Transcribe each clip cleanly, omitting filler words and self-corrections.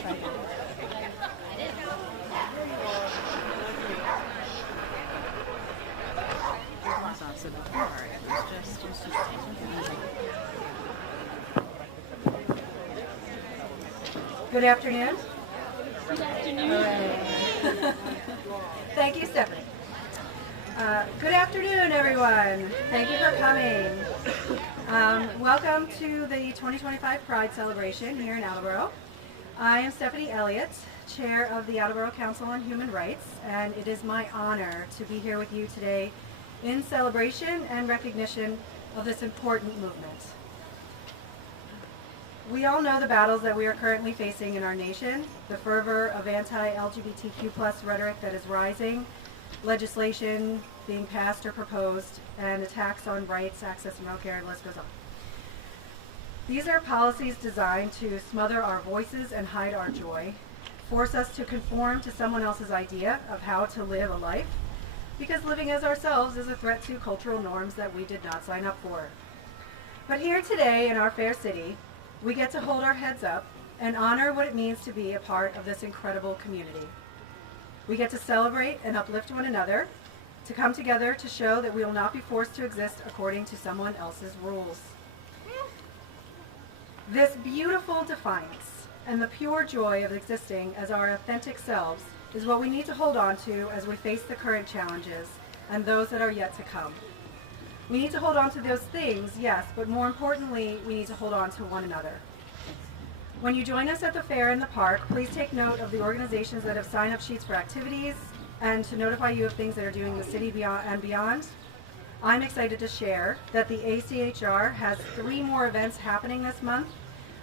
Good afternoon. Good afternoon. Thank you, Stephanie. Good afternoon, everyone. Thank you for coming. Welcome to the 2025 Pride Celebration here in Attleboro. I am Stephanie Elliott, Chair of the Attleboro Council on Human Rights, and it is my honor to be here with you today in celebration and recognition of this important movement. We all know the battles that we are currently facing in our nation, the fervor of anti-LGBTQ+ rhetoric that is rising, legislation being passed or proposed, and attacks on rights, access to healthcare, and the list goes on. These are policies designed to smother our voices and hide our joy, force us to conform to someone else's idea of how to live a life, because living as ourselves is a threat to cultural norms that we did not sign up for. But here today in our fair city, we get to hold our heads up and honor what it means to be a part of this incredible community. We get to celebrate and uplift one another, to come together to show that we will not be forced to exist according to someone else's rules. This beautiful defiance and the pure joy of existing as our authentic selves is what we need to hold on to as we face the current challenges and those that are yet to come. We need to hold on to those things, yes, but more importantly, we need to hold on to one another. When you join us at the fair in the park, please take note of the organizations that have sign-up sheets for activities and to notify you of things that are doing in the city and beyond. I'm excited to share that the ACHR has 3 more events happening this month.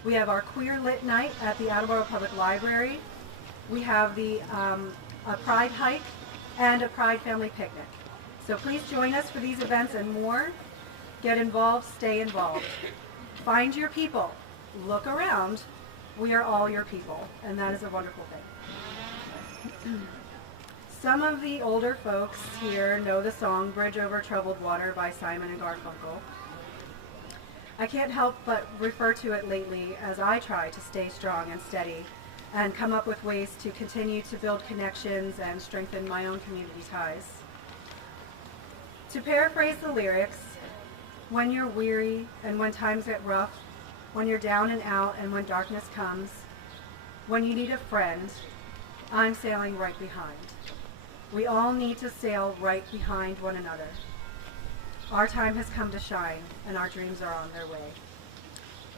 We have our Queer Lit Night at the Attleboro Public Library. We have a Pride Hike and a Pride Family Picnic. So please join us for these events and more. Get involved, stay involved. Find your people. Look around. We are all your people, and that is a wonderful thing. Some of the older folks here know the song Bridge Over Troubled Water by Simon and Garfunkel. I can't help but refer to it lately as I try to stay strong and steady and come up with ways to continue to build connections and strengthen my own community ties. To paraphrase the lyrics, when you're weary and when times get rough, when you're down and out and when darkness comes, when you need a friend, I'm sailing right behind. We all need to sail right behind one another. Our time has come to shine and our dreams are on their way.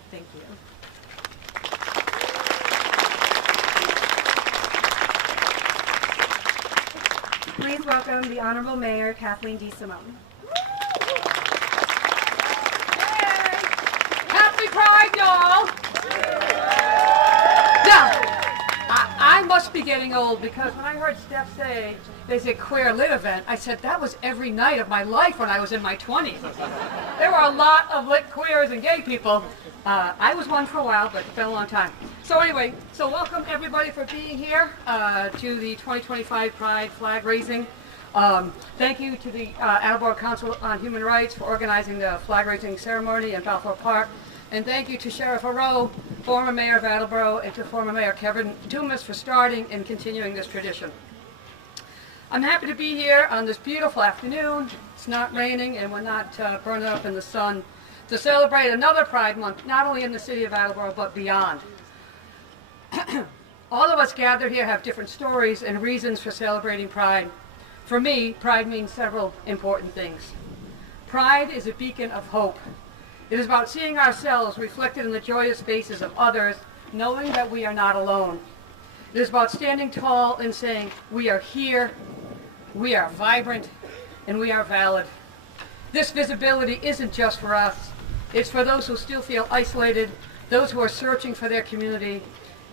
Thank you. Please welcome the Honorable Mayor, Kathleen D. Simone. Happy Pride, y'all! Now, I must be getting old because when I heard Steph say there's a queer lit event, I said that was every night of my life when I was in my 20s. There were a lot of lit queers and gay people. I was one for a while, but it's been a long time. So anyway, welcome everybody for being here to the 2025 Pride flag raising. Thank you to the Attleboro Council on Human Rights for organizing the flag raising ceremony in Balfour Park. And thank you to Sheriff Arrow, former Mayor of Attleboro, and to former Mayor Kevin Dumas for starting and continuing this tradition. I'm happy to be here on this beautiful afternoon. It's not raining and we're not burning up in the sun to celebrate another Pride Month, not only in the city of Attleboro, but beyond. All of us gathered here have different stories and reasons for celebrating Pride. For me, Pride means several important things. Pride is a beacon of hope. It is about seeing ourselves reflected in the joyous faces of others, knowing that we are not alone. It is about standing tall and saying, we are here, we are vibrant, and we are valid. This visibility isn't just for us. It's for those who still feel isolated, those who are searching for their community,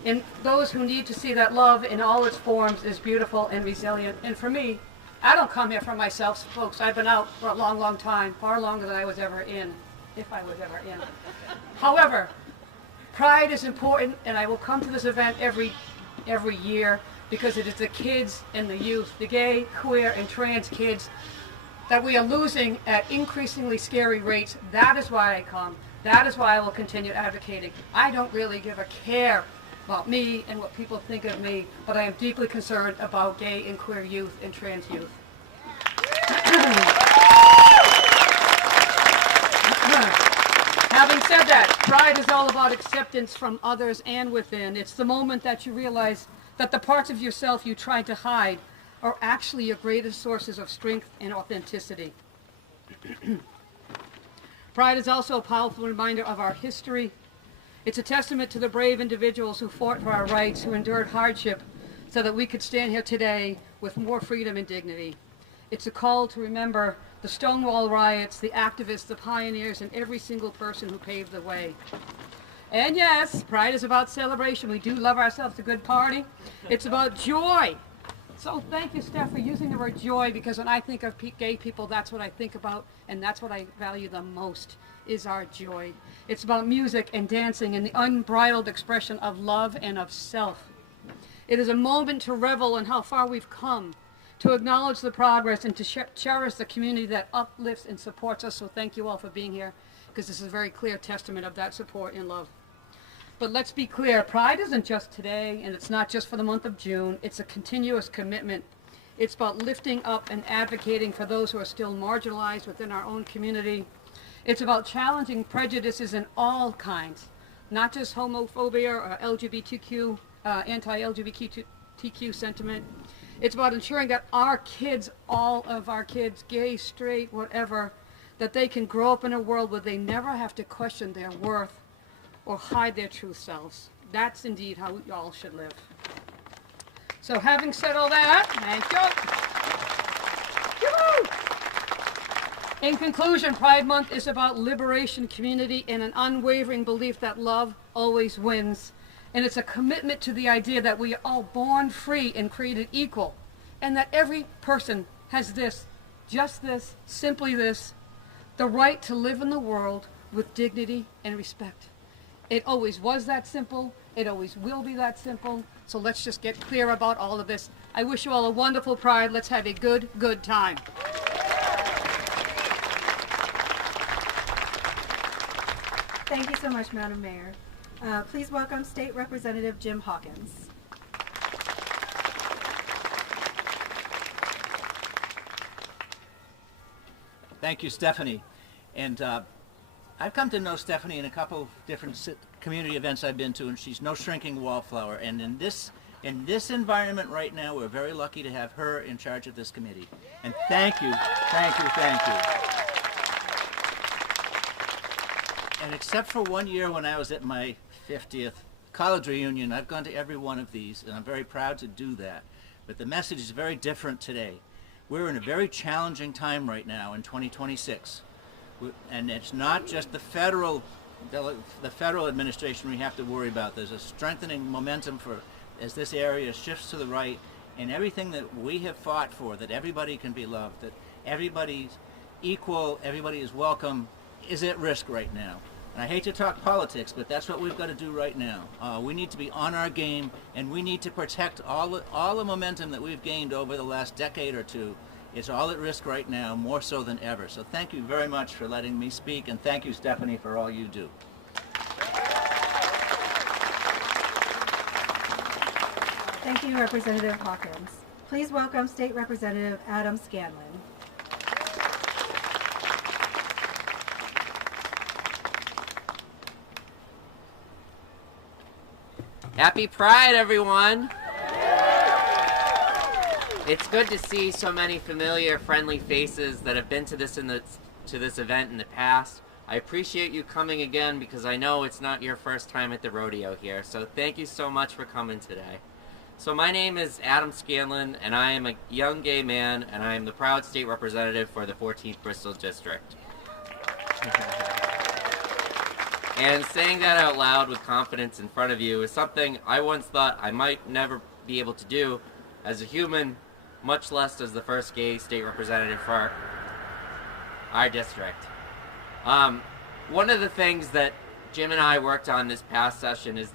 and those who need to see that love in all its forms is beautiful and resilient. And for me, I don't come here for myself, folks. I've been out for a long, long time, far longer than I was ever in, if I was ever in. However, Pride is important, and I will come to this event every year because it is the kids and the youth, the gay, queer, and trans kids that we are losing at increasingly scary rates. That is why I come. That is why I will continue advocating. I don't really give a care about me and what people think of me, but I am deeply concerned about gay and queer youth and trans youth. Having said that, pride is all about acceptance from others and within. It's the moment that you realize that the parts of yourself you tried to hide are actually your greatest sources of strength and authenticity. Pride is also a powerful reminder of our history. It's a testament to the brave individuals who fought for our rights, who endured hardship so that we could stand here today with more freedom and dignity. It's a call to remember the Stonewall riots, the activists, the pioneers, and every single person who paved the way. And yes, pride is about celebration. We do love ourselves a good party. It's about joy. So thank you, Steph, for using the word joy, because when I think of gay people, that's what I think about, and that's what I value the most, is our joy. It's about music and dancing and the unbridled expression of love and of self. It is a moment to revel in how far we've come, to acknowledge the progress, and to cherish the community that uplifts and supports us. So thank you all for being here, because this is a very clear testament of that support and love. But let's be clear, pride isn't just today, and it's not just for the month of June. It's a continuous commitment. It's about lifting up and advocating for those who are still marginalized within our own community. It's about challenging prejudices in all kinds, not just homophobia or LGBTQ, anti-LGBTQ sentiment. It's about ensuring that our kids, all of our kids, gay, straight, whatever, that they can grow up in a world where they never have to question their worth or hide their true selves. That's indeed how we all should live. So having said all that, thank you. In conclusion, Pride Month is about liberation, community, and an unwavering belief that love always wins. And it's a commitment to the idea that we are all born free and created equal, and that every person has this, just this, simply this, the right to live in the world with dignity and respect. It always was that simple. It always will be that simple. So let's just get clear about all of this. I wish you all a wonderful Pride. Let's have a good, good time. Thank you so much, Madam Mayor. Please welcome State Representative Jim Hawkins. Thank you, Stephanie. And I've come to know Stephanie in a couple of different community events I've been to, and she's no shrinking wallflower. And in this environment right now, we're very lucky to have her in charge of this committee. And thank you, thank you, thank you. And except for one year when I was at my 50th college reunion, I've gone to every one of these, and I'm very proud to do that. But the message is very different today. We're in a very challenging time right now in 2026. And it's not just the federal administration we have to worry about. There's a strengthening momentum as this area shifts to the right, and everything that we have fought for, that everybody can be loved, that everybody's equal, everybody is welcome, is at risk right now. And I hate to talk politics, but that's what we've got to do right now. We need to be on our game, and we need to protect all the momentum that we've gained over the last decade or two. It's all at risk right now, more so than ever. So thank you very much for letting me speak, and thank you, Stephanie, for all you do. Thank you, Representative Hawkins. Please welcome State Representative Adam Scanlon. Happy Pride, everyone! It's good to see so many familiar, friendly faces that have been to this event in the past. I appreciate you coming again because I know it's not your first time at the rodeo here, so thank you so much for coming today. So my name is Adam Scanlon, and I am a young gay man, and I am the proud state representative for the 14th Bristol District. And saying that out loud with confidence in front of you is something I once thought I might never be able to do as a human, much less as the first gay state representative for our district. One of the things that Jim and I worked on this past session is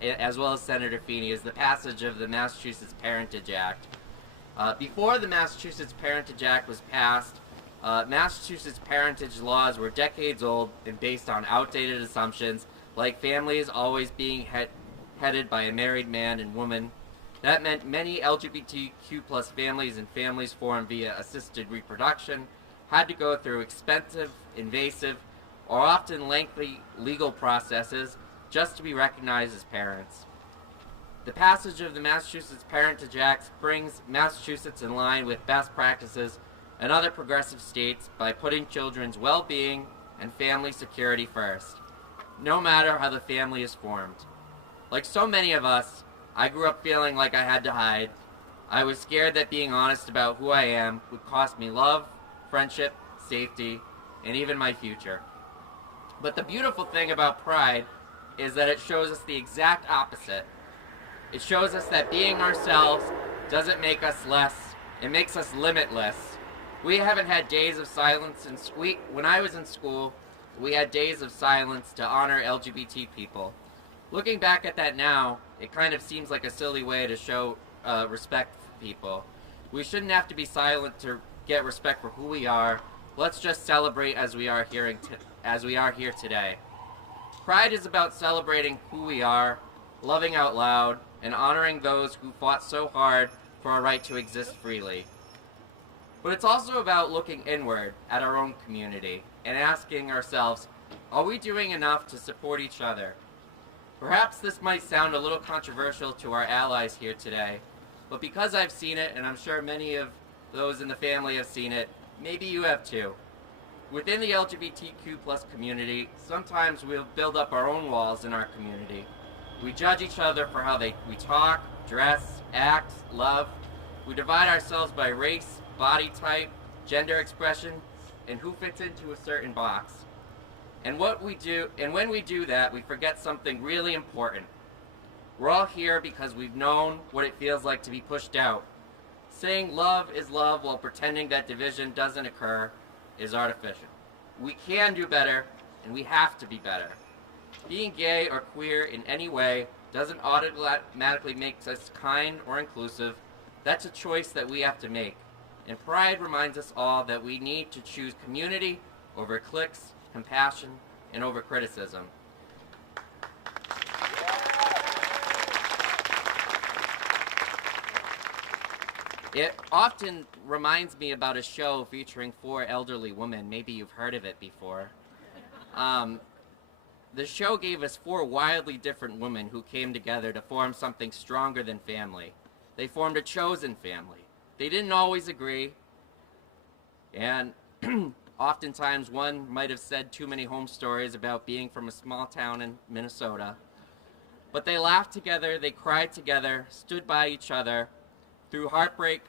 as well as Senator Feeney, is the passage of the Massachusetts Parentage Act. Before the Massachusetts Parentage Act was passed, Massachusetts parentage laws were decades old and based on outdated assumptions, like families always being headed by a married man and woman. That meant many LGBTQ plus families and families formed via assisted reproduction had to go through expensive, invasive, or often lengthy legal processes just to be recognized as parents. The passage of the Massachusetts Parentage Act brings Massachusetts in line with best practices and other progressive states by putting children's well-being and family security first, no matter how the family is formed. Like so many of us, I grew up feeling like I had to hide. I was scared that being honest about who I am would cost me love, friendship, safety, and even my future. But the beautiful thing about Pride is that it shows us the exact opposite. It shows us that being ourselves doesn't make us less, it makes us limitless. We haven't had days of silence when I was in school, we had days of silence to honor LGBT people. Looking back at that now, it kind of seems like a silly way to show respect for people. We shouldn't have to be silent to get respect for who we are. Let's just celebrate as we are here today. Pride is about celebrating who we are, loving out loud, and honoring those who fought so hard for our right to exist freely. But it's also about looking inward at our own community and asking ourselves, are we doing enough to support each other? Perhaps this might sound a little controversial to our allies here today, but because I've seen it, and I'm sure many of those in the family have seen it, maybe you have too. Within the LGBTQ plus community, sometimes we'll build up our own walls in our community. We judge each other for how we talk, dress, act, love. We divide ourselves by race, body type, gender expression, and who fits into a certain box. And when we do that, we forget something really important. We're all here because we've known what it feels like to be pushed out. Saying love is love while pretending that division doesn't occur is artificial. We can do better, and we have to be better. Being gay or queer in any way doesn't automatically make us kind or inclusive. That's a choice that we have to make. And Pride reminds us all that we need to choose community over cliques, compassion, and over criticism. It often reminds me about a show featuring 4 elderly women. Maybe you've heard of it before. The show gave us 4 wildly different women who came together to form something stronger than family. They formed a chosen family. They didn't always agree, and oftentimes one might have said too many home stories about being from a small town in Minnesota. But they laughed together, they cried together, stood by each other, through heartbreak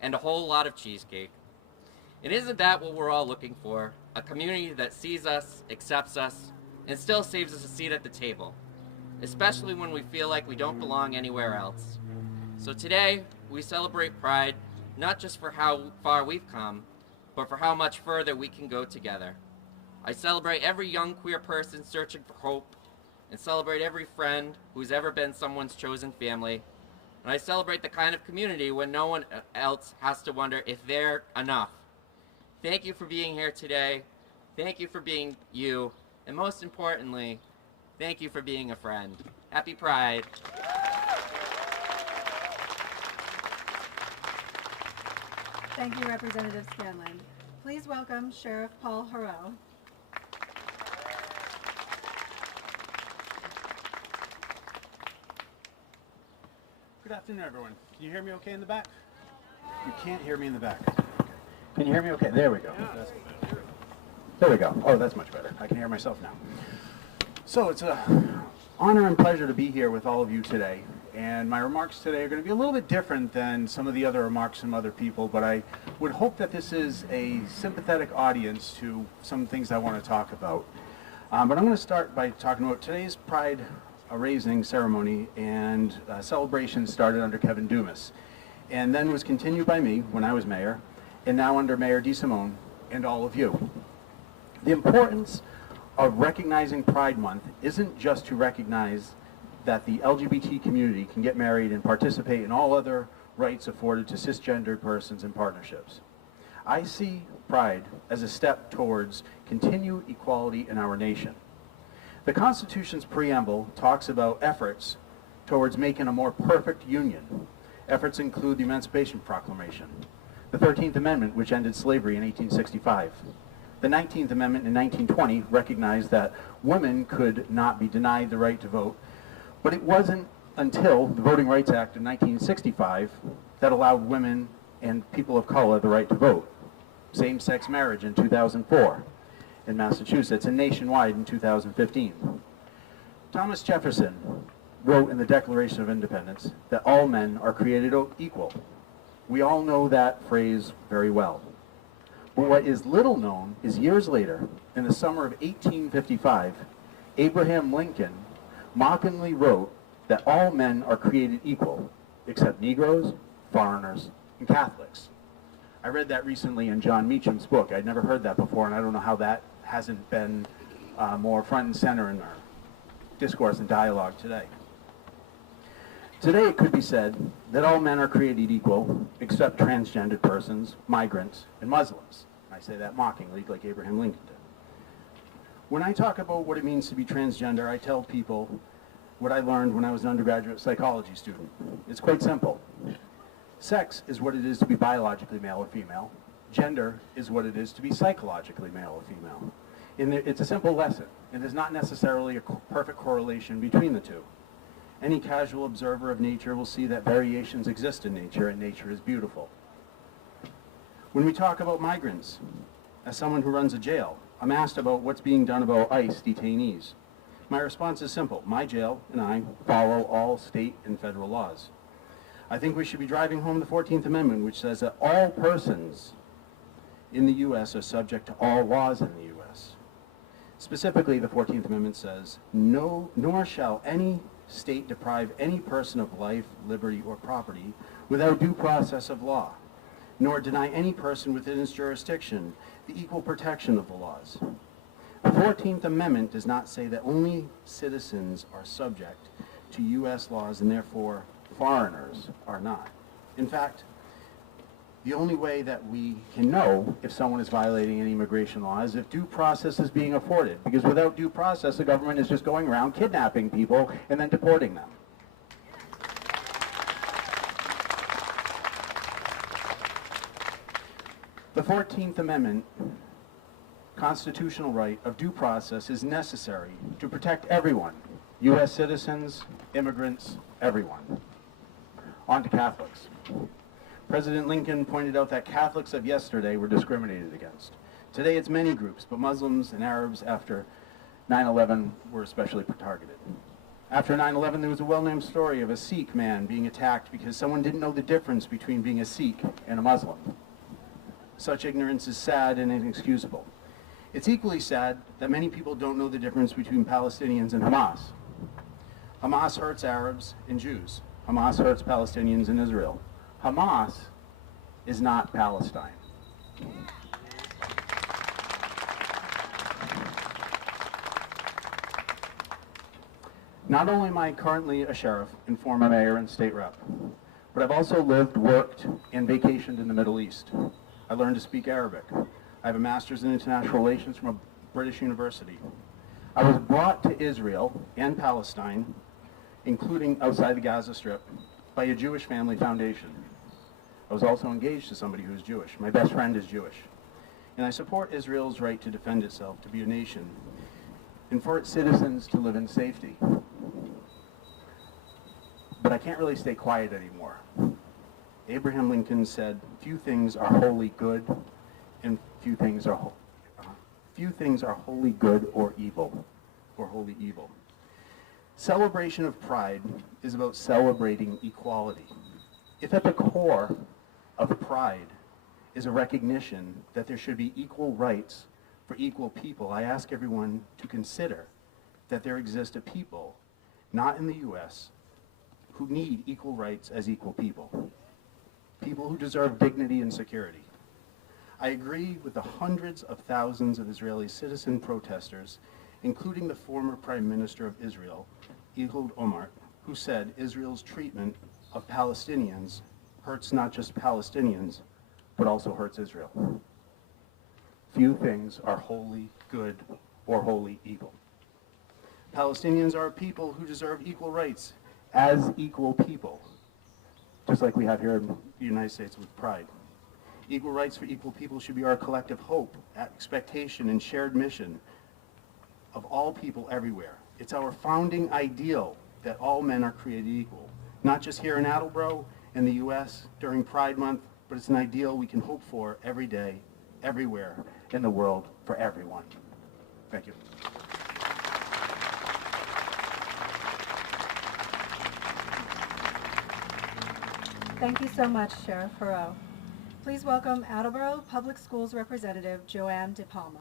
and a whole lot of cheesecake. And isn't that what we're all looking for? A community that sees us, accepts us, and still saves us a seat at the table, especially when we feel like we don't belong anywhere else. So today, we celebrate Pride, not just for how far we've come, but for how much further we can go together. I celebrate every young queer person searching for hope, and celebrate every friend who's ever been someone's chosen family. And I celebrate the kind of community when no one else has to wonder if they're enough. Thank you for being here today. Thank you for being you. And most importantly, thank you for being a friend. Happy Pride. Thank you, Representative Scanlon. Please welcome Sheriff Paul Harrell. Good afternoon, everyone. Can you hear me okay in the back? You can't hear me in the back. Can you hear me okay? There we go. There we go. Oh, that's much better. I can hear myself now. So it's an honor and pleasure to be here with all of you today. And my remarks today are going to be a little bit different than some of the other remarks from other people, but I would hope that this is a sympathetic audience to some things I want to talk about. But I'm going to start by talking about today's Pride raising ceremony and celebration started under Kevin Dumas, and then was continued by me when I was mayor, and now under Mayor DeSimone and all of you. The importance of recognizing Pride Month isn't just to recognize that the LGBT community can get married and participate in all other rights afforded to cisgendered persons and partnerships. I see Pride as a step towards continued equality in our nation. The Constitution's preamble talks about efforts towards making a more perfect union. Efforts include the Emancipation Proclamation, the 13th Amendment, which ended slavery in 1865. The 19th Amendment in 1920 recognized that women could not be denied the right to vote, but it wasn't until the Voting Rights Act of 1965 that allowed women and people of color the right to vote. Same-sex marriage in 2004 in Massachusetts and nationwide in 2015. Thomas Jefferson wrote in the Declaration of Independence that all men are created equal. We all know that phrase very well. But what is little known is years later, in the summer of 1855, Abraham Lincoln mockingly wrote that all men are created equal, except Negroes, foreigners, and Catholics. I read that recently in John Meacham's book. I'd never heard that before, and I don't know how that hasn't been more front and center in our discourse and dialogue today. Today it could be said that all men are created equal, except transgendered persons, migrants, and Muslims. I say that mockingly, like Abraham Lincoln did. When I talk about what it means to be transgender, I tell people what I learned when I was an undergraduate psychology student. It's quite simple. Sex is what it is to be biologically male or female. Gender is what it is to be psychologically male or female. And it's a simple lesson, and there's not necessarily a perfect correlation between the two. Any casual observer of nature will see that variations exist in nature, and nature is beautiful. When we talk about migrants, as someone who runs a jail, I'm asked about what's being done about ICE detainees. My response is simple. My jail and I follow all state and federal laws. I think we should be driving home the 14th Amendment, which says that all persons in the U.S. are subject to all laws in the U.S. Specifically, the 14th Amendment says, "No, nor shall any state deprive any person of life, liberty, or property without due process of law, nor deny any person within its jurisdiction the equal protection of the laws." The 14th Amendment does not say that only citizens are subject to U.S. laws and therefore foreigners are not. In fact, the only way that we can know if someone is violating any immigration law is if due process is being afforded, because without due process, the government is just going around kidnapping people and then deporting them. The 14th Amendment constitutional right of due process is necessary to protect everyone, U.S. citizens, immigrants, everyone. On to Catholics. President Lincoln pointed out that Catholics of yesterday were discriminated against. Today it's many groups, but Muslims and Arabs after 9/11 were especially targeted. After 9/11, there was a well-known story of a Sikh man being attacked because someone didn't know the difference between being a Sikh and a Muslim. Such ignorance is sad and inexcusable. It's equally sad that many people don't know the difference between Palestinians and Hamas. Hamas hurts Arabs and Jews. Hamas hurts Palestinians and Israel. Hamas is not Palestine. Not only am I currently a sheriff and former mayor and state rep, but I've also lived, worked, and vacationed in the Middle East. I learned to speak Arabic. I have a master's in international relations from a British university. I was brought to Israel and Palestine, including outside the Gaza Strip, by a Jewish family foundation. I was also engaged to somebody who's Jewish. My best friend is Jewish. And I support Israel's right to defend itself, to be a nation, and for its citizens to live in safety. But I can't really stay quiet anymore. Abraham Lincoln said, "Few things are wholly good, and few things are wholly good or evil, or wholly evil." Celebration of pride is about celebrating equality. If at the core of pride is a recognition that there should be equal rights for equal people, I ask everyone to consider that there exists a people, not in the U.S., who need equal rights as equal people. People who deserve dignity and security. I agree with the hundreds of thousands of Israeli citizen protesters, including the former Prime Minister of Israel, Ehud Olmert, who said Israel's treatment of Palestinians hurts not just Palestinians, but also hurts Israel. Few things are wholly good or wholly evil. Palestinians are a people who deserve equal rights as equal people, just like we have here in the United States with pride. Equal rights for equal people should be our collective hope, expectation, and shared mission of all people everywhere. It's our founding ideal that all men are created equal, not just here in Attleboro in the U.S. during Pride Month, but it's an ideal we can hope for every day, everywhere in the world for everyone. Thank you. Thank you so much, Sheriff Farrow. Please welcome Attleboro Public Schools Representative Joanne De Palma.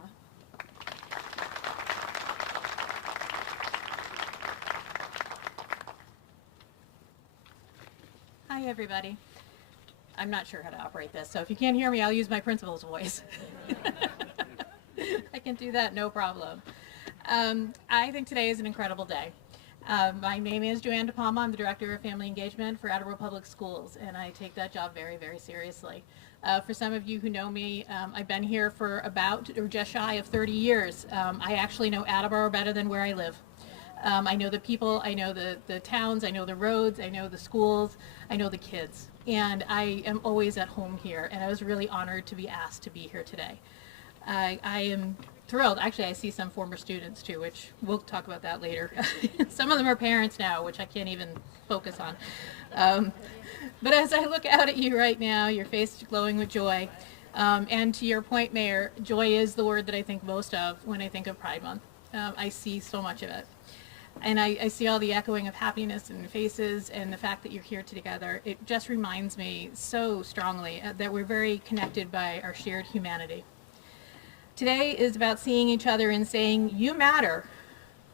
Hi, everybody. I'm not sure how to operate this, so if you can't hear me, I'll use my principal's voice. I can do that, no problem. I think today is an incredible day. My name is Joanne De Palma. I'm the Director of Family Engagement for Attleboro Public Schools, and I take that job very, very seriously. For some of you who know me, I've been here for about or just shy of 30 years. I actually know Attleboro better than where I live. I know the people, I know the towns, I know the roads, I know the schools, I know the kids. And I am always at home here, and I was really honored to be asked to be here today. I am thrilled. Actually, I see some former students too, which we'll talk about that later. Some of them are parents now, which I can't even focus on. But as I look out at you right now, your face is glowing with joy. And to your point, Mayor, joy is the word that I think most of when I think of Pride Month. I see so much of it. And I see all the echoing of happiness in faces and the fact that you're here together. It just reminds me so strongly that we're very connected by our shared humanity. Today is about seeing each other and saying, you matter,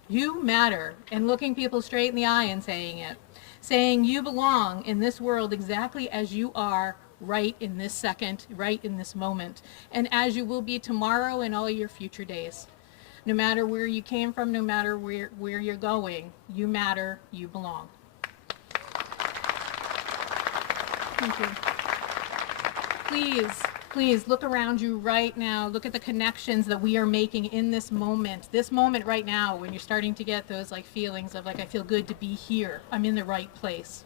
and looking people straight in the eye and saying it. Saying you belong in this world exactly as you are right in this second, right in this moment, and as you will be tomorrow and all your future days. No matter where you came from, no matter where you're going, you matter, you belong. Thank you. Please look around you right now. Look at the connections that we are making in this moment right now, when you're starting to get those feelings of I feel good to be here. I'm in the right place.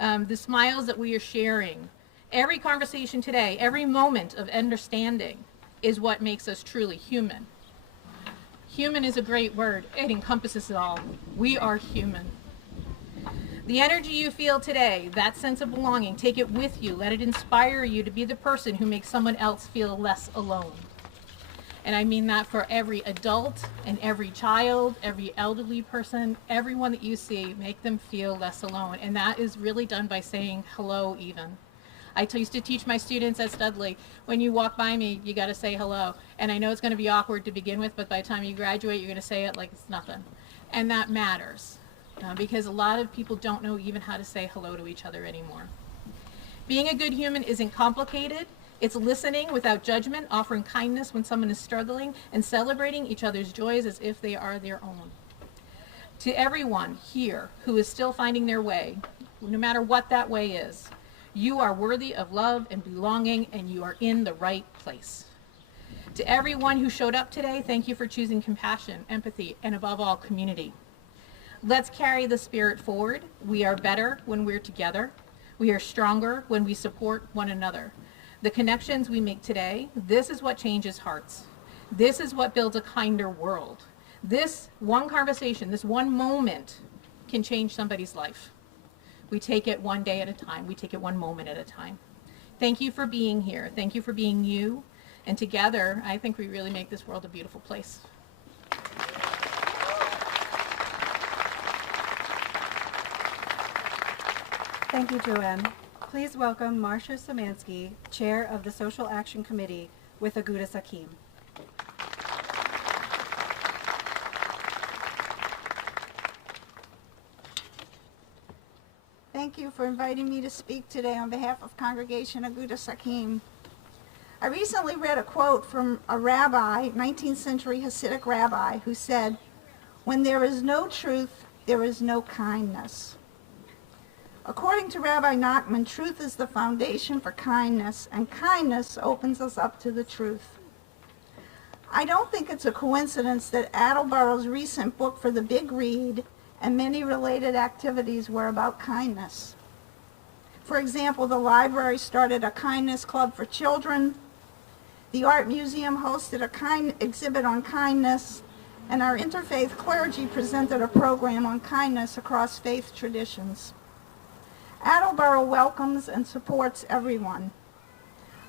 The smiles that we are sharing. Every conversation today, every moment of understanding is what makes us truly human. Human is a great word. It encompasses it all. We are human. The energy you feel today, that sense of belonging, take it with you. Let it inspire you to be the person who makes someone else feel less alone. And I mean that for every adult and every child, every elderly person, everyone that you see, make them feel less alone. And that is really done by saying hello even. I used to teach my students at Studley, when you walk by me, you got to say hello. And I know it's going to be awkward to begin with, but by the time you graduate, you're going to say it like it's nothing. And that matters, because a lot of people don't know even how to say hello to each other anymore. Being a good human isn't complicated. It's listening without judgment, offering kindness when someone is struggling, and celebrating each other's joys as if they are their own. To everyone here who is still finding their way, no matter what that way is, you are worthy of love and belonging, and you are in the right place. To everyone who showed up today, thank you for choosing compassion, empathy, and above all, community. Let's carry the spirit forward. We are better when we're together. We are stronger when we support one another. The connections we make today, this is what changes hearts. This is what builds a kinder world. This one conversation, this one moment can change somebody's life. We take it one day at a time. We take it one moment at a time. Thank you for being here. Thank you for being you. And together, I think we really make this world a beautiful place. Thank you, Joanne. Please welcome Marcia Szymanski, Chair of the Social Action Committee with Aguda Sakim. Thank you for inviting me to speak today on behalf of Congregation Aguda Sakim. I recently read a quote from a rabbi, 19th century Hasidic rabbi, who said, "When there is no truth, there is no kindness." According to Rabbi Nachman, truth is the foundation for kindness, and kindness opens us up to the truth. I don't think it's a coincidence that Attleboro's recent book for the big read and many related activities were about kindness. For example, the library started a kindness club for children, the Art Museum hosted a exhibit on kindness, and our interfaith clergy presented a program on kindness across faith traditions. Attleboro welcomes and supports everyone.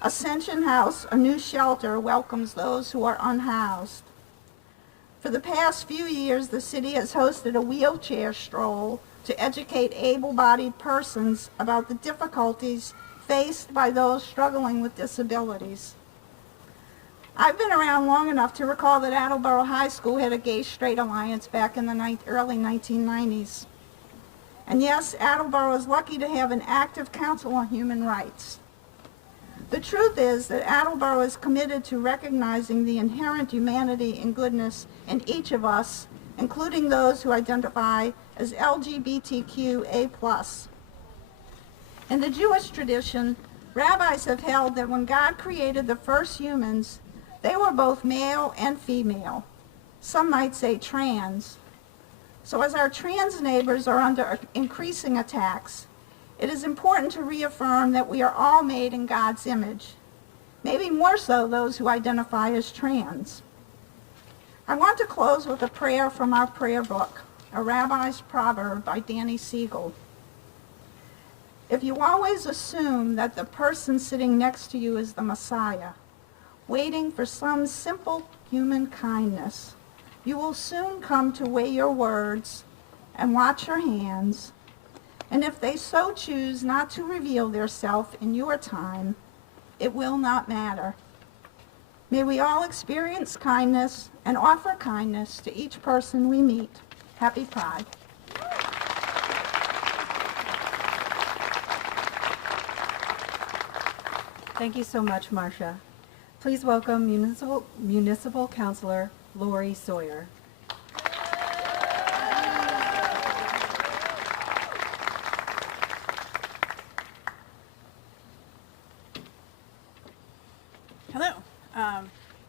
Ascension House, a new shelter, welcomes those who are unhoused. For the past few years, the city has hosted a wheelchair stroll to educate able-bodied persons about the difficulties faced by those struggling with disabilities. I've been around long enough to recall that Attleboro High School had a gay-straight alliance back in the early 1990s. And yes, Attleboro is lucky to have an active council on human rights. The truth is that Attleboro is committed to recognizing the inherent humanity and goodness in each of us, including those who identify as LGBTQA+. In the Jewish tradition, rabbis have held that when God created the first humans, they were both male and female. Some might say trans. So as our trans neighbors are under increasing attacks, it is important to reaffirm that we are all made in God's image, maybe more so those who identify as trans. I want to close with a prayer from our prayer book, A Rabbi's Proverb by Danny Siegel. If you always assume that the person sitting next to you is the Messiah, waiting for some simple human kindness, you will soon come to weigh your words and watch your hands, and if they so choose not to reveal theirself in your time, it will not matter. May we all experience kindness and offer kindness to each person we meet. Happy Pride. Thank you so much, Marcia. Please welcome Municipal Councilor Lori Sawyer. Hello.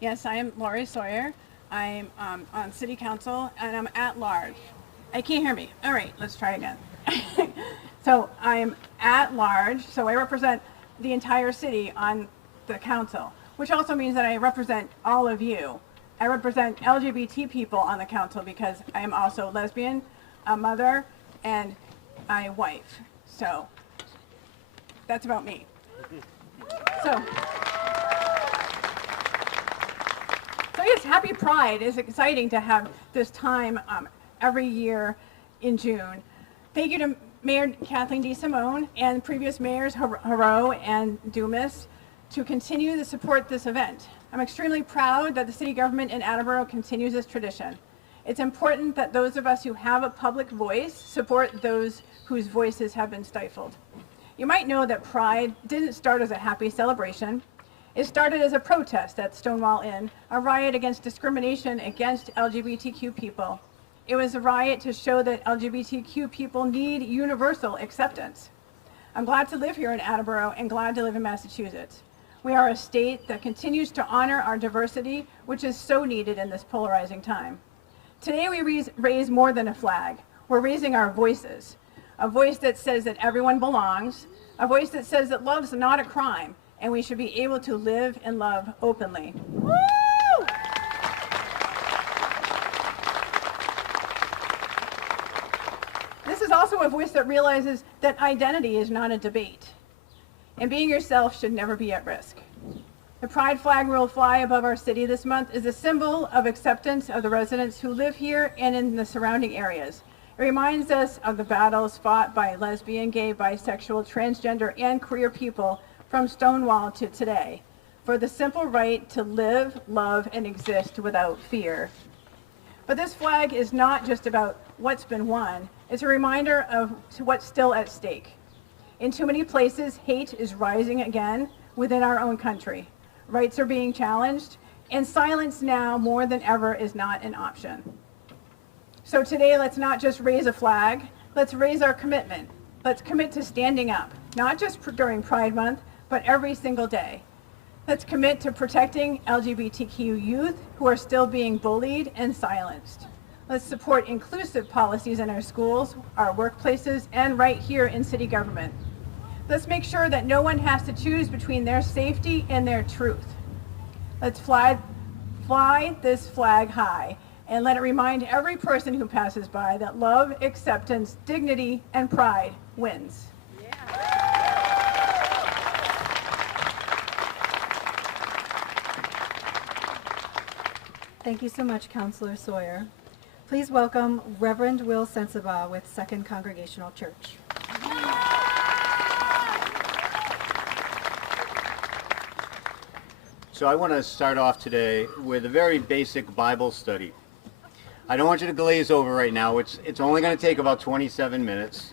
Yes, I am Lori Sawyer. I'm on City Council and I'm at large. I can't hear me. All right, let's try again. So I'm at large, so I represent the entire city on the council, which also means that I represent all of you. I represent LGBT people on the council because I am also lesbian, a mother, and a wife. So that's about me. So yes, Happy Pride is exciting to have this time every year in June. Thank you to Mayor Kathleen DeSimone and previous mayors Haro and Dumas to continue to support this event. I'm extremely proud that the city government in Attleboro continues this tradition. It's important that those of us who have a public voice support those whose voices have been stifled. You might know that Pride didn't start as a happy celebration. It started as a protest at Stonewall Inn, a riot against discrimination against LGBTQ people. It was a riot to show that LGBTQ people need universal acceptance. I'm glad to live here in Attleboro and glad to live in Massachusetts. We are a state that continues to honor our diversity, which is so needed in this polarizing time. Today we raise more than a flag. We're raising our voices. A voice that says that everyone belongs, a voice that says that love's not a crime, and we should be able to live and love openly. Woo! This is also a voice that realizes that identity is not a debate, and being yourself should never be at risk. The Pride flag will fly above our city this month is a symbol of acceptance of the residents who live here and in the surrounding areas. It reminds us of the battles fought by lesbian, gay, bisexual, transgender, and queer people from Stonewall to today, for the simple right to live, love, and exist without fear. But this flag is not just about what's been won, it's a reminder of what's still at stake. In too many places, hate is rising again within our own country. Rights are being challenged, and silence now more than ever is not an option. So today, let's not just raise a flag, let's raise our commitment. Let's commit to standing up, not just during Pride Month, but every single day. Let's commit to protecting LGBTQ youth who are still being bullied and silenced. Let's support inclusive policies in our schools, our workplaces, and right here in city government. Let's make sure that no one has to choose between their safety and their truth. Let's fly this flag high and let it remind every person who passes by that love, acceptance, dignity, and pride wins. Thank you so much, Councilor Sawyer. Please welcome Reverend Will Sensabaugh with Second Congregational Church. So I want to start off today with a very basic Bible study. I don't want you to glaze over right now. It's only going to take about 27 minutes.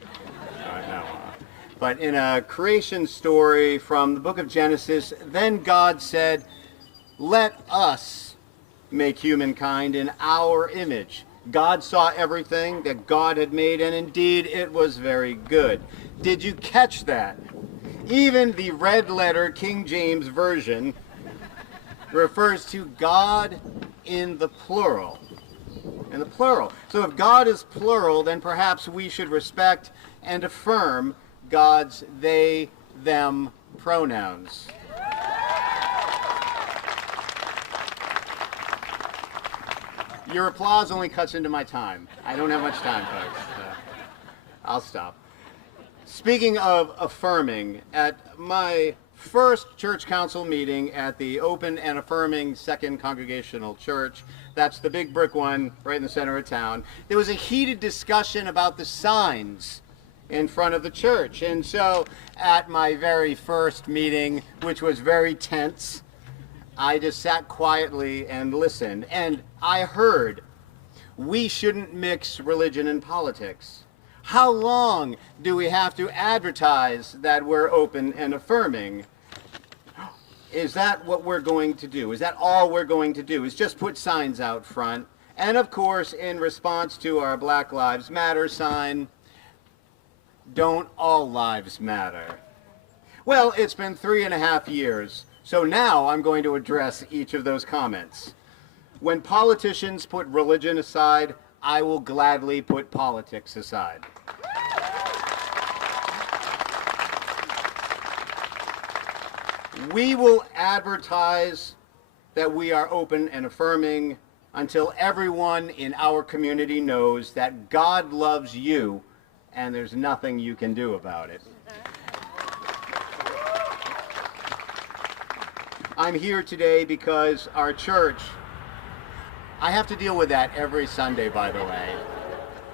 But in a creation story from the book of Genesis, then God said, "Let us make humankind in our image." God saw everything that God had made, and indeed it was very good. Did you catch that? Even the red letter King James Version refers to God in the plural. In the plural. So if God is plural, then perhaps we should respect and affirm God's they, them pronouns. Your applause only cuts into my time. I don't have much time, folks. I'll stop. Speaking of affirming, at my first church council meeting at the open and affirming Second Congregational Church, that's the big brick one right in the center of town, there was a heated discussion about the signs in front of the church. And so at my very first meeting, which was very tense, I just sat quietly and listened, and I heard, we shouldn't mix religion and politics. How long do we have to advertise that we're open and affirming? Is that what we're going to do? Is that all we're going to do? Is just put signs out front? And of course, in response to our Black Lives Matter sign, don't all lives matter? Well, it's been 3.5 years. So now I'm going to address each of those comments. When politicians put religion aside, I will gladly put politics aside. We will advertise that we are open and affirming until everyone in our community knows that God loves you and there's nothing you can do about it. I'm here today because our church, I have to deal with that every Sunday, by the way.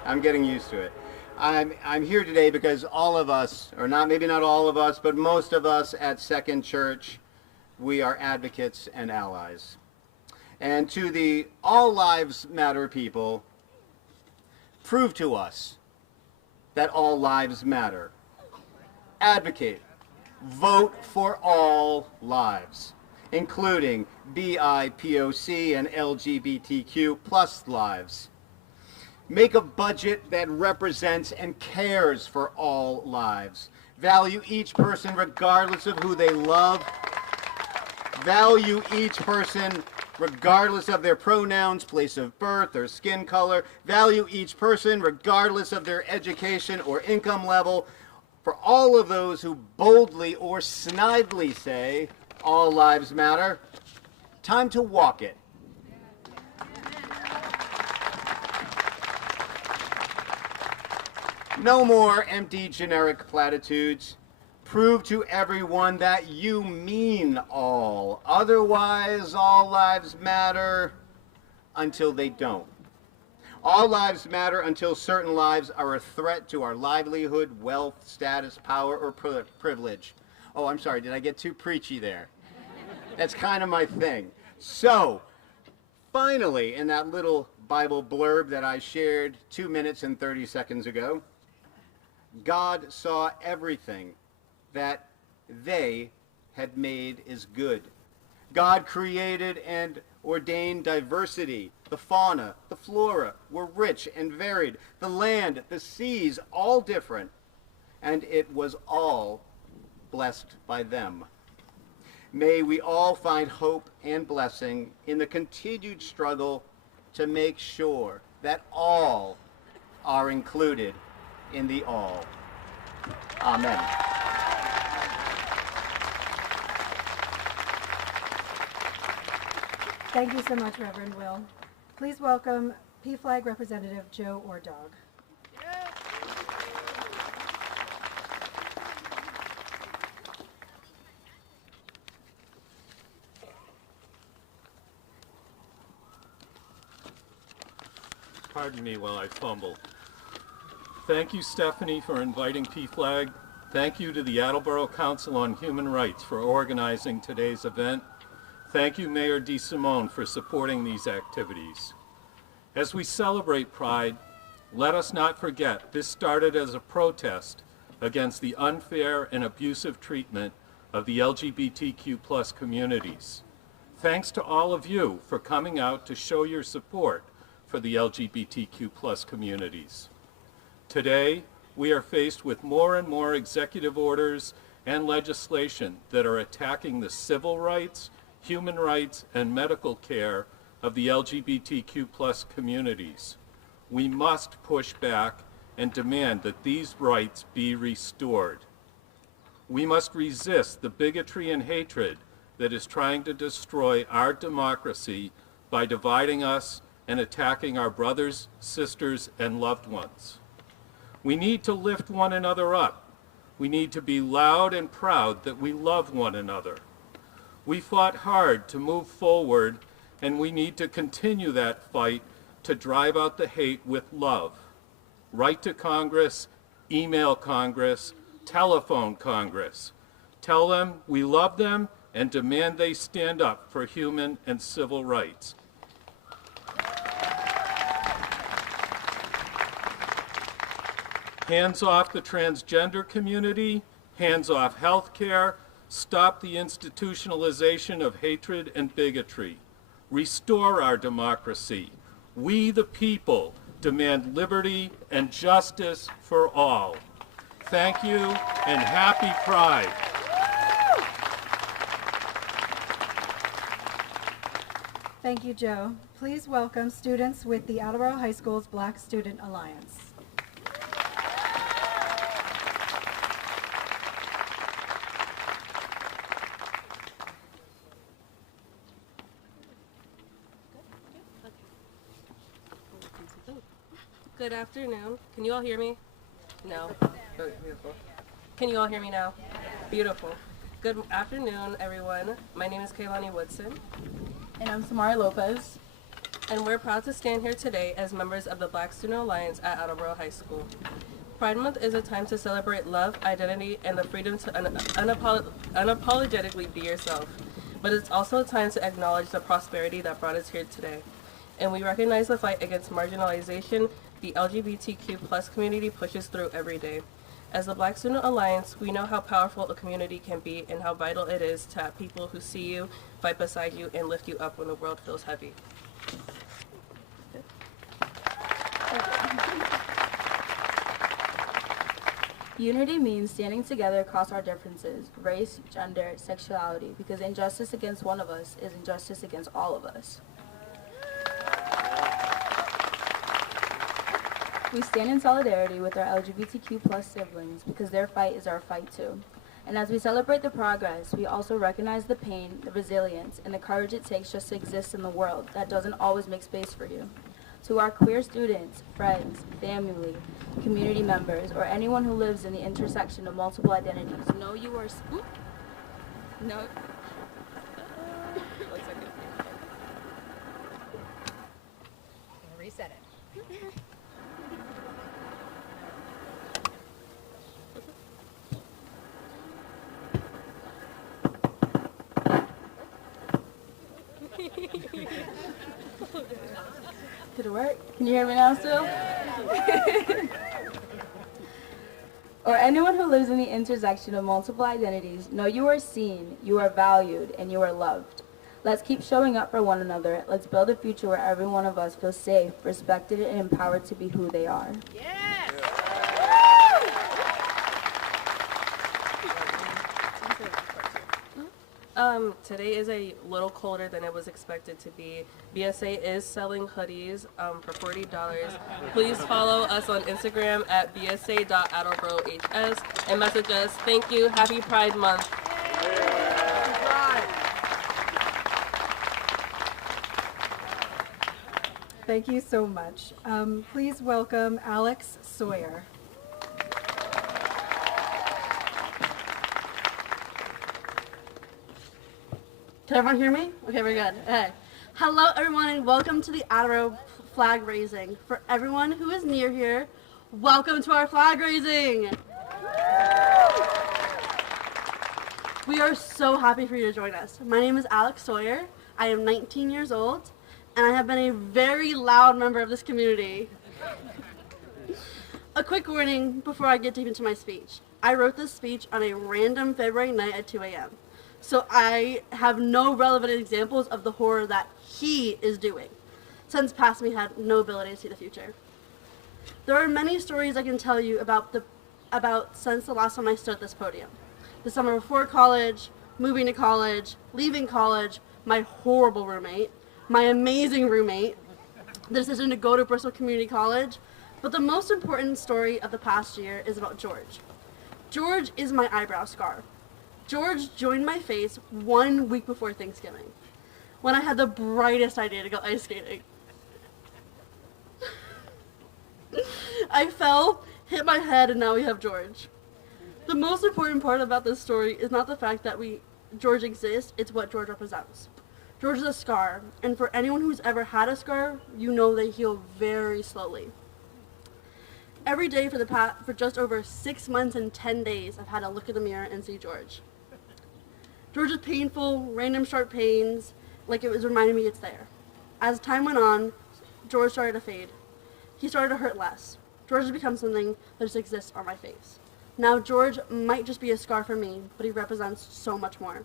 I'm getting used to it. I'm here today because all of us, or not, maybe not all of us, but most of us at Second Church, we are advocates and allies. And to the All Lives Matter people, prove to us that all lives matter. Advocate. Vote for all lives, including BIPOC and LGBTQ plus lives. Make a budget that represents and cares for all lives. Value each person regardless of who they love. Value each person regardless of their pronouns, place of birth, or skin color. Value each person regardless of their education or income level. For all of those who boldly or snidely say, all lives matter, time to walk it. No more empty generic platitudes. Prove to everyone that you mean all. Otherwise, all lives matter until they don't. All lives matter until certain lives are a threat to our livelihood, wealth, status, power, or privilege. Oh, I'm sorry, did I get too preachy there? That's kind of my thing. So, finally, in that little Bible blurb that I shared 2 minutes and 30 seconds ago, God saw everything that they had made is good. God created and ordained diversity. The fauna, the flora were rich and varied. The land, the seas, all different. And it was all blessed by them. May we all find hope and blessing in the continued struggle to make sure that all are included in the all. Amen. Thank you so much, Reverend Will. Please welcome PFLAG Representative Joe Ordog. Pardon me while I fumble. Thank you, Stephanie, for inviting PFLAG. Thank you to the Attleboro Council on Human Rights for organizing today's event. Thank you, Mayor DeSimone, for supporting these activities. As we celebrate Pride, let us not forget this started as a protest against the unfair and abusive treatment of the LGBTQ+ communities. Thanks to all of you for coming out to show your support for the LGBTQ+ communities. Today, we are faced with more and more executive orders and legislation that are attacking the civil rights, human rights, and medical care of the LGBTQ+ communities. We must push back and demand that these rights be restored. We must resist the bigotry and hatred that is trying to destroy our democracy by dividing us and attacking our brothers, sisters, and loved ones. We need to lift one another up. We need to be loud and proud that we love one another. We fought hard to move forward, and we need to continue that fight to drive out the hate with love. Write to Congress, email Congress, telephone Congress. Tell them we love them and demand they stand up for human and civil rights. Hands off the transgender community, hands off health care, stop the institutionalization of hatred and bigotry. Restore our democracy. We, the people, demand liberty and justice for all. Thank you and happy Pride. Thank you, Joe. Please welcome students with the Attleboro High School's Black Student Alliance. Good afternoon. Can you all hear me? No. Can you all hear me now? Beautiful. Good afternoon, everyone. My name is Kaylani Woodson. And I'm Samara Lopez. And we're proud to stand here today as members of the Black Student Alliance at Attleboro High School. Pride Month is a time to celebrate love, identity, and the freedom to unapologetically be yourself. But it's also a time to acknowledge the prosperity that brought us here today. And we recognize the fight against marginalization the LGBTQ+ community pushes through every day. As the Black Student Alliance, we know how powerful a community can be and how vital it is to have people who see you, fight beside you, and lift you up when the world feels heavy. Unity means standing together across our differences, race, gender, sexuality, because injustice against one of us is injustice against all of us. We stand in solidarity with our LGBTQ+ siblings because their fight is our fight too. And as we celebrate the progress, we also recognize the pain, the resilience, and the courage it takes just to exist in the world that doesn't always make space for you. To our queer students, friends, family, community members, or anyone who lives in the intersection of multiple identities, know you are... No. Reset it. Did it work? Can you hear me now still? Or anyone who lives in the intersection of multiple identities, know you are seen, you are valued, and you are loved. Let's keep showing up for one another. Let's build a future where every one of us feels safe, respected, and empowered to be who they are. Yes! Today is a little colder than it was expected to be. BSA is selling hoodies for $40. Please follow us on Instagram at bsa.attleborohs and message us. Thank you. Happy Pride Month. Thank you so much. Please welcome Alex Sawyer. Can everyone hear me? Okay, very good. Hey. Hello, everyone, and welcome to the Attleboro flag raising. For everyone who is near here, welcome to our flag raising. We are so happy for you to join us. My name is Alex Sawyer. I am 19 years old, and I have been a very loud member of this community. A quick warning before I get deep into my speech. I wrote this speech on a random February night at 2 a.m. So I have no relevant examples of the horror that he is doing, since past me had no ability to see the future. There are many stories I can tell you about since the last time I stood at this podium. The summer before college, moving to college, leaving college, my horrible roommate, my amazing roommate, the decision to go to Bristol Community College, but the most important story of the past year is about George. George is my eyebrow scar. George joined my face 1 week before Thanksgiving, when I had the brightest idea to go ice skating. I fell, hit my head, and now we have George. The most important part about this story is not the fact that George exists, it's what George represents. George is a scar, and for anyone who's ever had a scar, you know they heal very slowly. Every day for just over 6 months and 10 days, I've had to look in the mirror and see George. George's painful, random sharp pains, like it was reminding me it's there. As time went on, George started to fade. He started to hurt less. George has become something that just exists on my face. Now George might just be a scar for me, but he represents so much more.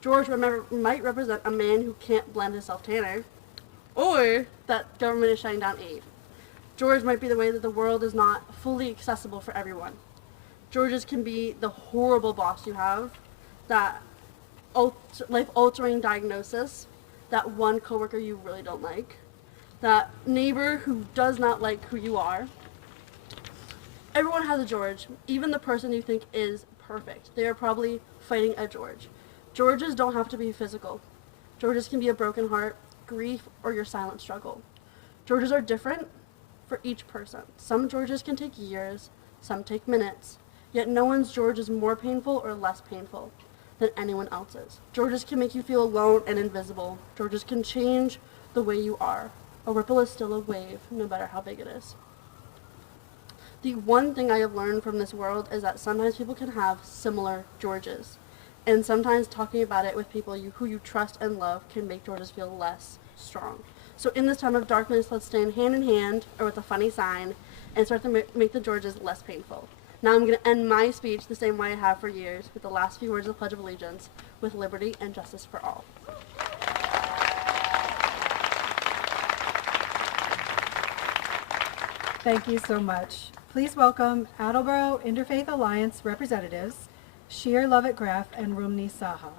George might represent a man who can't blend his self-tanner, or that government is shutting down aid. George might be the way that the world is not fully accessible for everyone. George's can be the horrible boss you have, that life-altering diagnosis, that one coworker you really don't like, that neighbor who does not like who you are. Everyone has a George, even the person you think is perfect. They are probably fighting a George. Georges don't have to be physical. Georges can be a broken heart, grief, or your silent struggle. Georges are different for each person. Some Georges can take years, some take minutes, yet no one's George is more painful or less painful than anyone else's. Georges can make you feel alone and invisible. Georges can change the way you are. A ripple is still a wave, no matter how big it is. The one thing I have learned from this world is that sometimes people can have similar Georges. And sometimes talking about it with people who you trust and love can make Georges feel less strong. So in this time of darkness, let's stand hand in hand, or with a funny sign, and start to make the Georges less painful. Now I'm going to end my speech the same way I have for years, with the last few words of the Pledge of Allegiance, with liberty and justice for all. Thank you so much. Please welcome Attleboro Interfaith Alliance representatives, Shir Lovett Graff and Rumni Saha.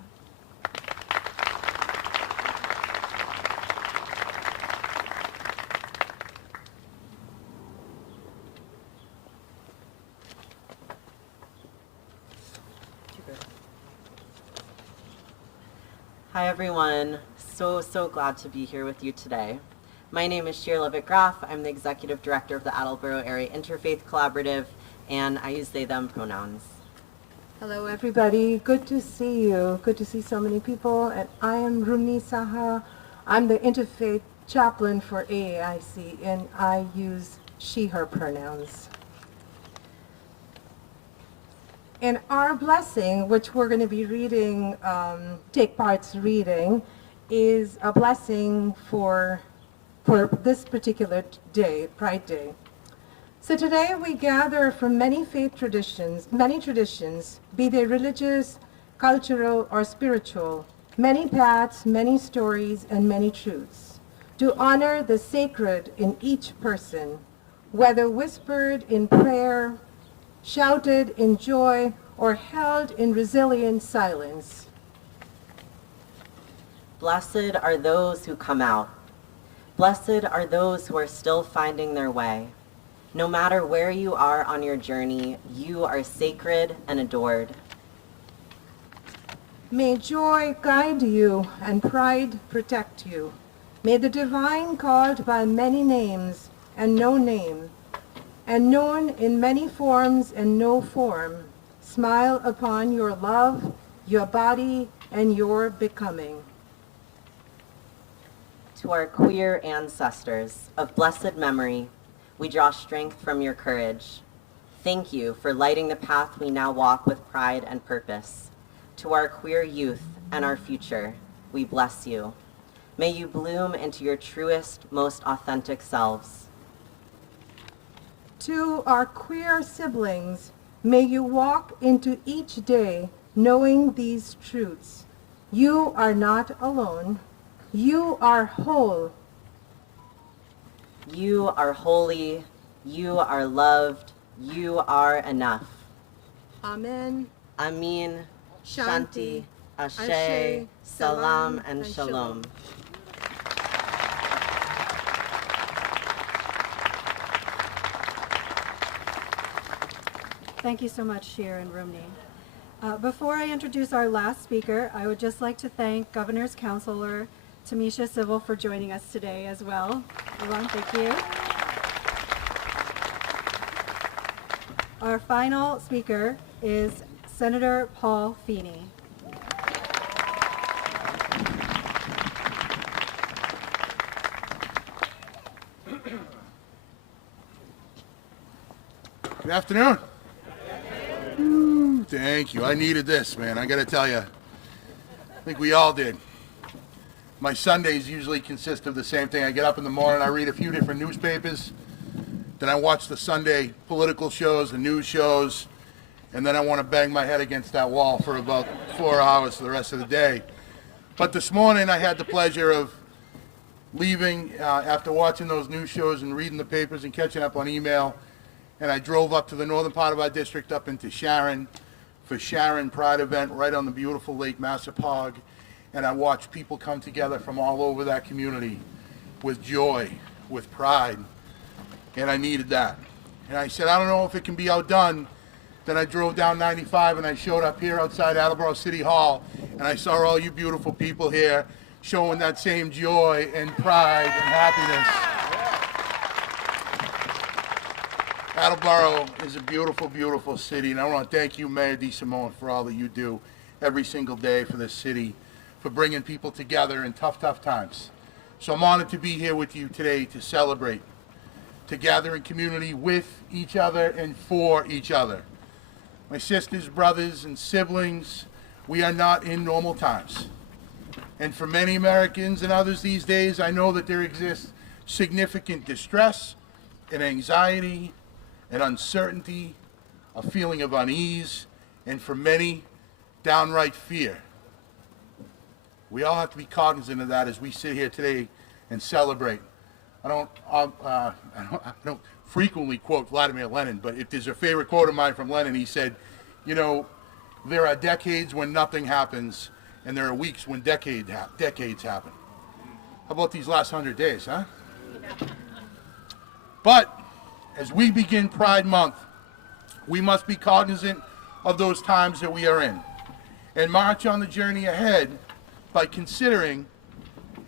Hi everyone, so glad to be here with you today. My name is Shir Lovett Graff. I'm the Executive Director of the Attleboro Area Interfaith Collaborative, and I use they, them pronouns. Hello everybody, good to see you. Good to see so many people, and I am Rumni Saha. I'm the Interfaith Chaplain for AAIC, and I use she, her pronouns. And our blessing, which we're going to be reading, take parts reading, is a blessing for this particular day, Pride Day. So today we gather from many faith traditions, be they religious, cultural, or spiritual, many paths, many stories, and many truths, to honor the sacred in each person, whether whispered in prayer, shouted in joy, or held in resilient silence. Blessed are those who come out. Blessed are those who are still finding their way. No matter where you are on your journey, you are sacred and adored. May joy guide you and pride protect you. May the divine, called by many names and no name, and known in many forms and no form, smile upon your love, your body, and your becoming. To our queer ancestors of blessed memory, we draw strength from your courage. Thank you for lighting the path we now walk with pride and purpose. To our queer youth and our future, we bless you. May you bloom into your truest, most authentic selves. To our queer siblings, may you walk into each day knowing these truths. You are not alone. You are whole. You are holy. You are loved. You are enough. Amen. Amin. Shanti. Ashe. Salam and Shalom. Thank you so much, Shir and Rumni. Before I introduce our last speaker, I would just like to thank Governor's Counselor Tamisha Civil for joining us today as well. Everyone, thank you. Our final speaker is Senator Paul Feeney. Good afternoon. Ooh, thank you. I needed this, man. I got to tell you. I think we all did. My Sundays usually consist of the same thing. I get up in the morning, I read a few different newspapers, then I watch the Sunday political shows, the news shows, and then I want to bang my head against that wall for about 4 hours for the rest of the day. But this morning I had the pleasure of leaving after watching those news shows and reading the papers and catching up on email, and I drove up to the northern part of our district, up into Sharon, for Sharon Pride event right on the beautiful Lake Massapog, and I watched people come together from all over that community with joy, with pride, and I needed that. And I said, I don't know if it can be outdone. Then I drove down 95 and I showed up here outside Attleboro City Hall, and I saw all you beautiful people here showing that same joy and pride and happiness. Attleboro is a beautiful, beautiful city, and I want to thank you, Mayor DeSimone, for all that you do every single day for this city, for bringing people together in tough, tough times. So I'm honored to be here with you today to celebrate, to gather in community with each other and for each other. My sisters, brothers, and siblings, we are not in normal times. And for many Americans and others these days, I know that there exists significant distress and anxiety and uncertainty, a feeling of unease, and for many, downright fear. We all have to be cognizant of that as we sit here today and celebrate. I don't frequently quote Vladimir Lenin, but if there's a favorite quote of mine from Lenin, he said, you know, there are decades when nothing happens, and there are weeks when decades happen. How about these last 100 days, huh? But as we begin Pride Month, we must be cognizant of those times that we are in and march on the journey ahead by considering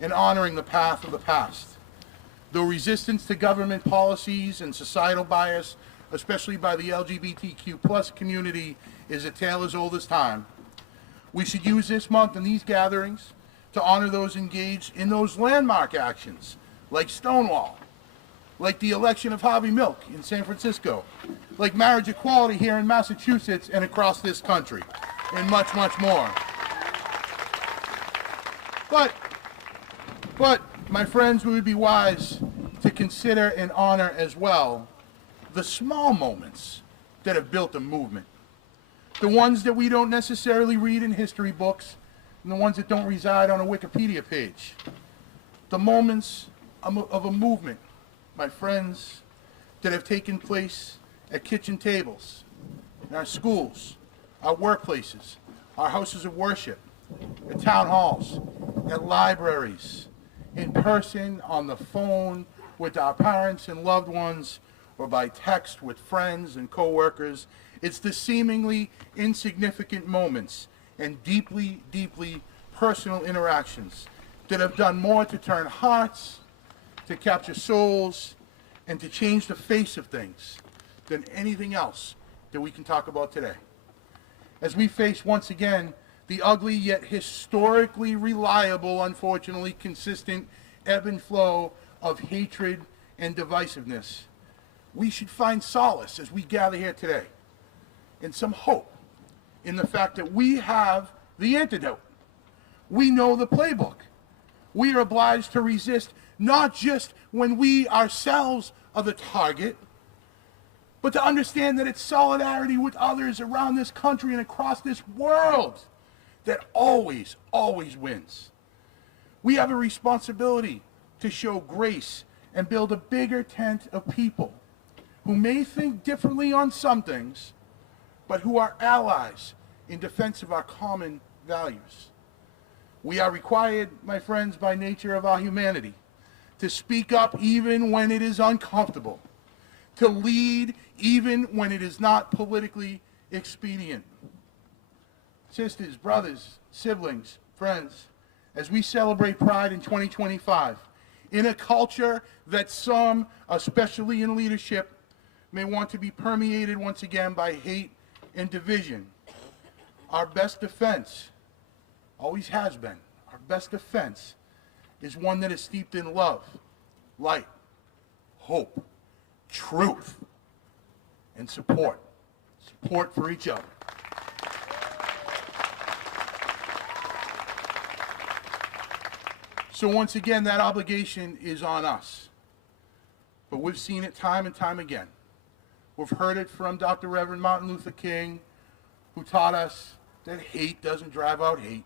and honoring the path of the past. Though resistance to government policies and societal bias, especially by the LGBTQ+ community, is a tale as old as time, we should use this month and these gatherings to honor those engaged in those landmark actions, like Stonewall, like the election of Harvey Milk in San Francisco, like marriage equality here in Massachusetts and across this country, and much, much more. But, my friends, we would be wise to consider and honor as well the small moments that have built a movement. The ones that we don't necessarily read in history books, and the ones that don't reside on a Wikipedia page. The moments of a movement, my friends, that have taken place at kitchen tables, in our schools, our workplaces, our houses of worship, at town halls, at libraries, in person, on the phone, with our parents and loved ones, or by text with friends and coworkers. It's the seemingly insignificant moments and deeply, deeply personal interactions that have done more to turn hearts, to capture souls, and to change the face of things than anything else that we can talk about today. As we face once again the ugly yet historically reliable, unfortunately consistent ebb and flow of hatred and divisiveness, we should find solace as we gather here today and some hope in the fact that we have the antidote. We know the playbook. We are obliged to resist not just when we ourselves are the target, but to understand that it's solidarity with others around this country and across this world that always, always wins. We have a responsibility to show grace and build a bigger tent of people who may think differently on some things, but who are allies in defense of our common values. We are required, my friends, by nature of our humanity, to speak up even when it is uncomfortable, to lead even when it is not politically expedient. Sisters, brothers, siblings, friends, as we celebrate Pride in 2025, in a culture that some, especially in leadership, may want to be permeated once again by hate and division, our best defense, always has been, our best defense is one that is steeped in love, light, hope, truth, and support. Support for each other. So once again, that obligation is on us. But we've seen it time and time again. We've heard it from Dr. Reverend Martin Luther King, who taught us that hate doesn't drive out hate,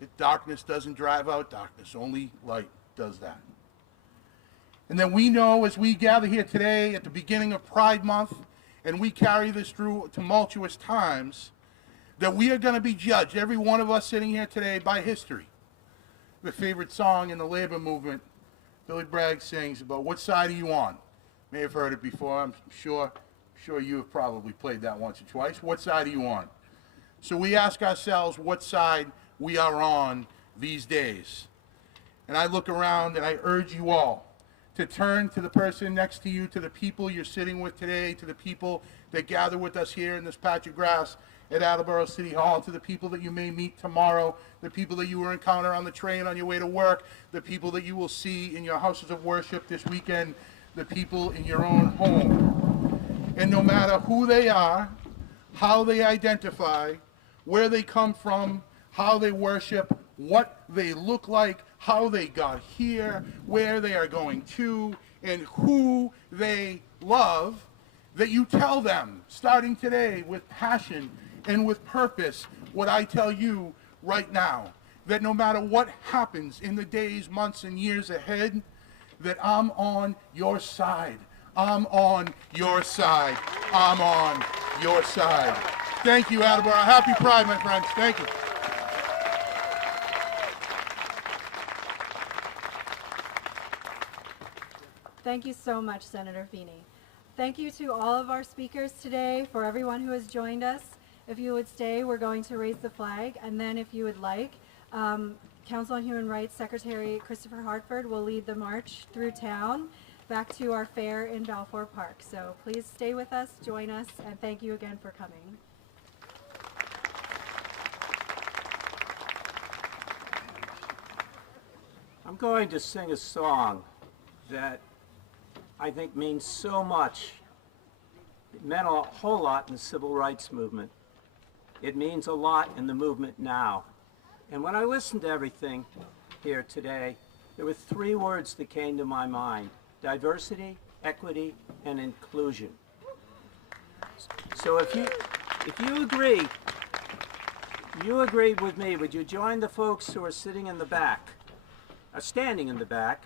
that darkness doesn't drive out darkness, only light does that. And then we know as we gather here today at the beginning of Pride Month, and we carry this through tumultuous times, that we are going to be judged, every one of us sitting here today, by history. The favorite song in the labor movement, Billy Bragg sings about what side are you on? May have heard it before. I'm sure you have probably played that once or twice. What side are you on? So we ask ourselves what side we are on these days. And I look around and I urge you all to turn to the person next to you, to the people you're sitting with today, to the people that gather with us here in this patch of grass at Attleboro City Hall, to the people that you may meet tomorrow, the people that you will encounter on the train on your way to work, the people that you will see in your houses of worship this weekend, the people in your own home. And no matter who they are, how they identify, where they come from, how they worship, what they look like, how they got here, where they are going to, and who they love, that you tell them, starting today, with passion and with purpose, what I tell you right now, that no matter what happens in the days, months, and years ahead, that I'm on your side. I'm on your side. I'm on your side. Thank you, Attleboro. Happy Pride, my friends. Thank you. Thank you so much, Senator Feeney. Thank you to all of our speakers today, for everyone who has joined us. If you would stay, we're going to raise the flag, and then if you would like, Council on Human Rights Secretary Christopher Hartford will lead the march through town back to our fair in Balfour Park. So please stay with us, join us, and thank you again for coming. I'm going to sing a song that I think means so much. It meant a whole lot in the civil rights movement. It means a lot in the movement now. And when I listened to everything here today, there were three words that came to my mind: diversity, equity, and inclusion. So if you agree with me, would you join the folks who are sitting in the back, standing in the back,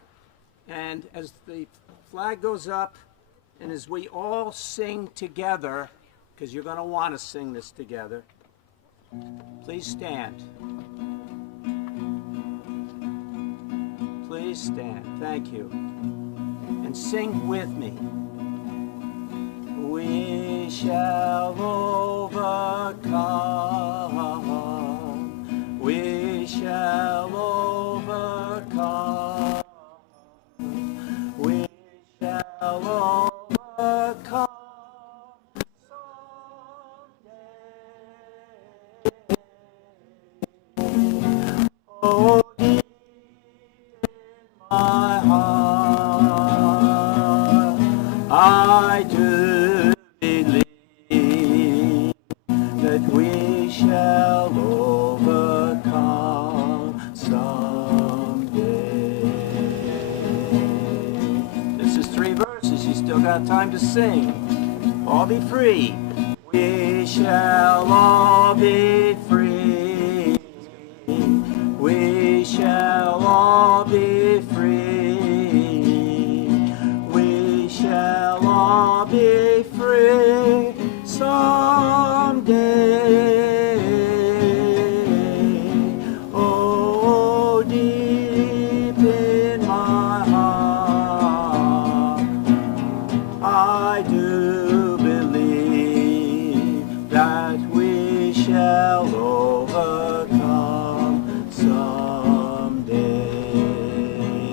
and as the flag goes up, and as we all sing together, because you're going to want to sing this together, please stand. please stand. Thank you. And sing with me. We shall overcome. We shall overcome. We shall overcome. Oh, deep in my heart, I do believe that we shall overcome someday. This is 3 verses. You still got time to sing. All be free. We shall all be free. We shall all be free. We shall all be free someday. Oh, deep in my heart, I do believe that we shall overcome someday.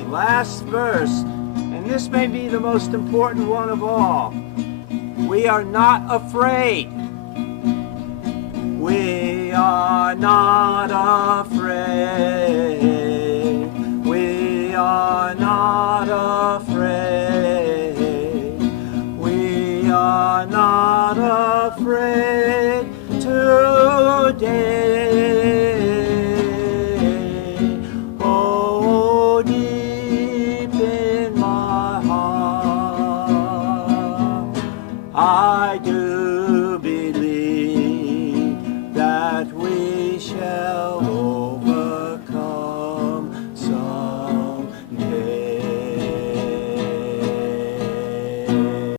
Last verse, and this may be the most important one of all. We are not afraid. We are not afraid. We are not afraid. We are not afraid today. Oh, deep in my heart, I do believe that we shall